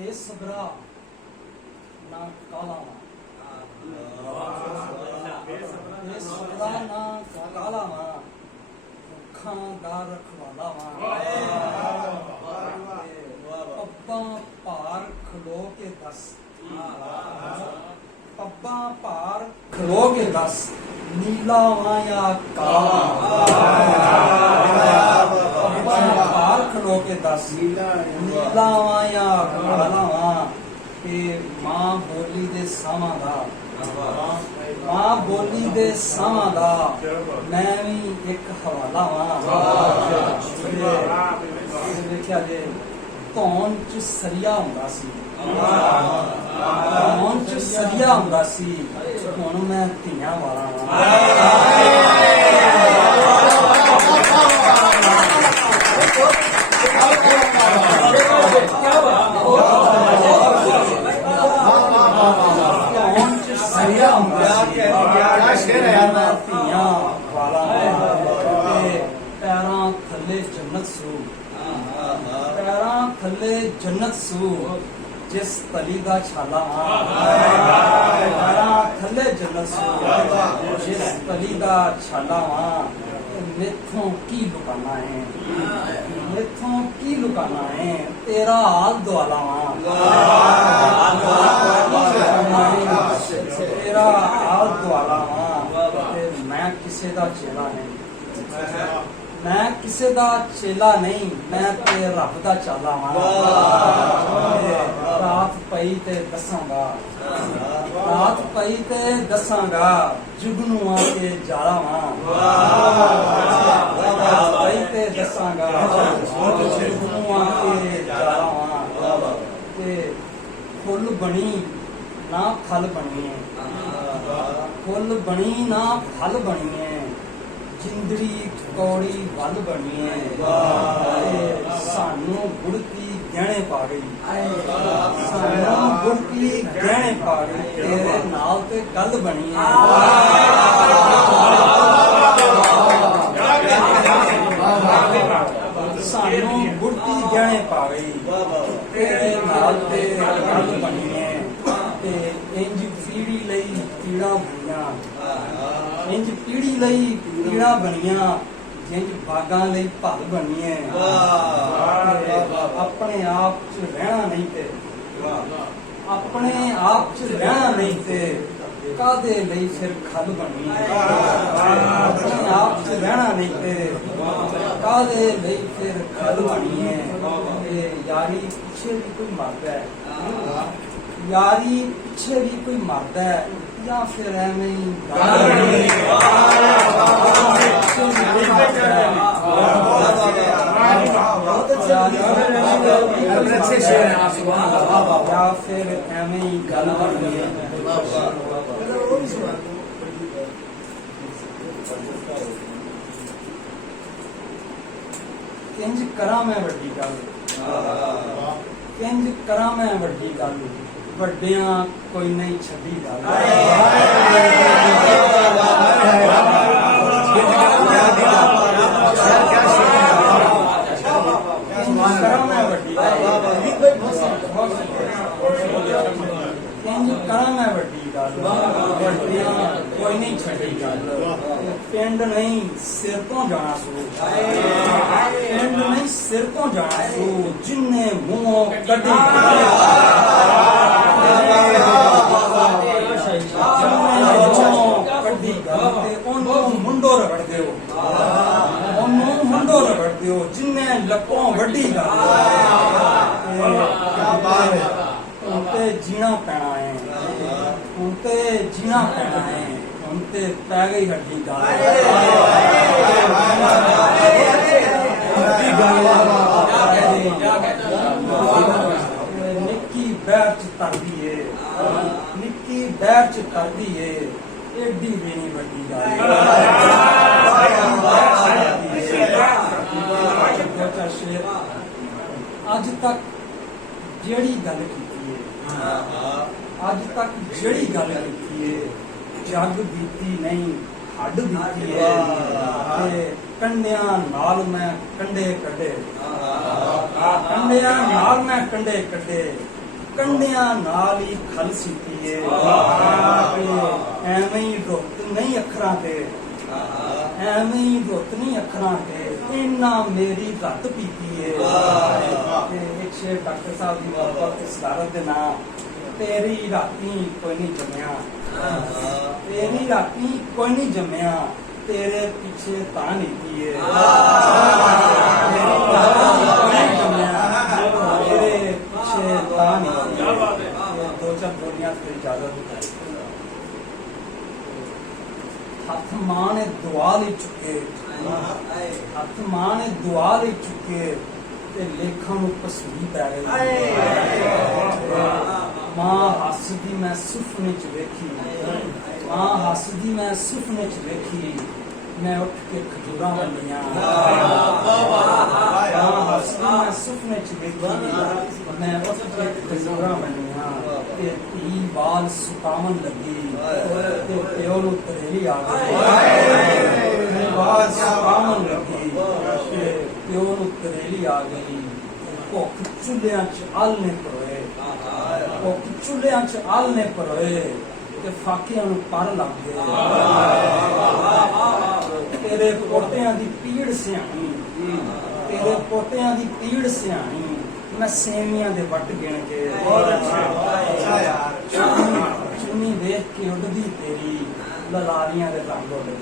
बेसबरा ना काला बेसबरा ना काला रुखा दा रखवाला पब्बा भार खलो के दस पब्बा भार खलो के दस नीला या काला पब्बा भार खलो के दस नीला या काला ते मां बोली दे सावां दा मां बोली दे सावां दा मैं भी एक हवाला देखिया जे ਧੌਣ ਚ ਸਰੀਆ ਹੁੰਦਾ ਸੀ ਧੌਣ ਚ ਸਰੀਆ ਹੁੰਦਾ ਸੀ ਹੁਣ ਮੈਂ ਧੀਆਂ ਵਾਲਾ ਧੌਣ ਚ ਸਰੀਆ ਹੁੰਦਾ ਸੀ ਮੈਂ ਧੀਆਂ ਵਾਲਾ ਪੈਰਾਂ ਥੱਲੇ ਜੰਨਤ ਸੂ पैरां थले जन्नत सू जिस तली दा छाला पैरां थले जन्नत सू जिस तली दा छाला मेथों की लुकाना है मेथों की लुकाना है तेरा हाल दुआला तेरा हाल दुआला मैं किसे दा चेला नहीं मैं किसे दा चेला नहीं मैं ते रब दा चाला रात पई ते दसांगा रात पई ते दसांगा जुगनू आके जाला रात पई ते दसांगा जुगनू आके जाला ते फुल बनी ना फल बनी फुल बनी ना फल बनी है जिंदड़ी कौड़ी वल बनी है सानू गुड़की गहने पा गई सानू गुड़की गहने पा गई तेरे नाल ते गल बनी है सानू गुड़की गहने पा गई तेरे नाल ते गल बनी है ते इंज पीड़ी लई पीड़ा बुनिया इंज पीड़ी लई पीड़ा बनिया जिंज बागां लई भल बनी है अपने आप च रहना नहीं ते अपने आप च रहना नहीं ते कादे लई फिर खल बनी है अपने आप च रहना नहीं ते कादे लई फिर खल बनी है यारी पीछे भी कोई मरदा है यारी पीछे भी कोई मरदा है या फिर एवं या फिर एवं ही गल बन गई किंज करा मैं वड्डी गल किंज करा मैं वड्डी गल ਵੱਡਿਆਂ ਕੋਈ ਨਹੀਂ ਛੱਡੀ ਗੱਲ ਕਰਾਂ ਮੈਂ ਵੱਡੀ ਗੱਲ ਵੱਡਿਆਂ ਕੋਈ ਨਹੀਂ ਛੱਡੀ ਗੱਲ ਪਿੰਡ ਨਹੀਂ ਸਿਰ ਤੋਂ ਜਾਣਾ ਸੂ ਪਿੰਡ ਨਹੀਂ ਸਿਰ ਤੋਂ ਜਾਣਾ ਸੂ ਜਿੰਨੇ ਮੂੰਹੋਂ ਕੱਢੀ ਕੱਢੀ ਗੱਲ ਤੇ ਉਹਨੂੰ ਮੁੰਡੋ ਰਗੜ ਦਿਓ ਉਹਨੂੰ ਮੁੰਡੋ ਰਗੜ ਦਿਓ ਜਿੰਨੇ ਲੱਕੋਂ ਵੱਡੀ ਗੱਲ ਹੁਣ ਤੇ ਜੀਣਾ ਪੈਣਾ ਹੈ ਹੁਣ ਤੇ ਜੀਣਾ ਪੈਣਾ ਹੈ ਹੁਣ ਤੇ ਪੈ ਗਈ ਹੱਡੀ ਗੱਲ ਨਿੱਕੀ ਬੈਠ ਚ ਤਰਦੀ ਏ ਨਿੱਕੀ ਬੈਠ ਚ ਤਰਦੀ ਏ ਏਡੀ ਵੀ ਨਹੀਂ ਵੱਡੀ ਗੱਲ ਅੱਜ ਤੱਕ ਜਿਹੜੀ ਗੱਲ ਕੀਤੀ ਏ ਅੱਜ ਤੱਕ ਜਿਹੜੀ ਗੱਲ ਕੀਤੀ ਏ ਜੱਗ ਬੀਤੀ ਨਹੀਂ ਹੱਡ ਬੀਤੀ ਏ ਤੇ ਕੰਡਿਆਂ ਨਾਲ ਮੈਂ ਕੰਡੇ ਕੱਢੇ ਕੰਡਿਆਂ ਨਾਲ ਮੈਂ ਕੰਡੇ ਕੱਢੇ ਕੰਡਿਆਂ ਨਾਲ ਹੀ ਖਲ ਸੀਤੀ ਏ ਐਵੇਂ ਹੀ ਰੁੱਤ ਨਹੀਂ ਅੱਖਰਾਂ ਤੇ ਐਵੇਂ ਹੀ ਰੁੱਤ ਨਹੀਂ ਅੱਖਰਾਂ ਤੇ ਇੰਨਾ ਮੇਰੀ ਰੱਤ ਪੀਤੀ ਏ ਤੇ ਇੱਕ ਸ਼ੇਰ ਡਾਕਟਰ ਸਾਹਿਬ ਦੀ ਮੁਹੱਬਤ ਸਦਾਰਤ ਦੇ ਨਾਂ ਤੇਰੀ ਰਾਤੀ ਕੋਈ ਨਹੀਂ ਜੰਮਿਆ ਤੇਰੀ ਰਾਤੀ ਕੋਈ ਨਹੀਂ ਜੰਮਿਆ तेरे पीछे तान ही है तेरे पीछे तान ही दो चार बोलियां फिर इजाजत हथ मां ने दुआ ले चुके हथ मां ने दुआ ले चुके ते लेखा नूं पसंद पै गई मां हसदी मैं सुपने च वेखी मां हसदी मैं सुपने च वेखी मैं उठ के खजूरा बनिया मां हसदी मैं सुपने च वेखी मैं उठ के खजूरा बनिया ते धी बाल सुकावन लगी ते प्यो नूं तरेली आ गई बाल सुकावन लगी ते प्यो नूं तरेली आ गई भुख चुल्हियां च आलने परोए भुख चुल्हियां च आलने परोए ते फाकियां नूं पर लग गए तेरे पोटियां दी पीड़ सियाणी तेरे पोटियां दी पीड़ सियाणी मैं सेवियां दे वट गिण के चुन्नी वेख के उड़दी तेरी ललारियां दे रंग उड़ गए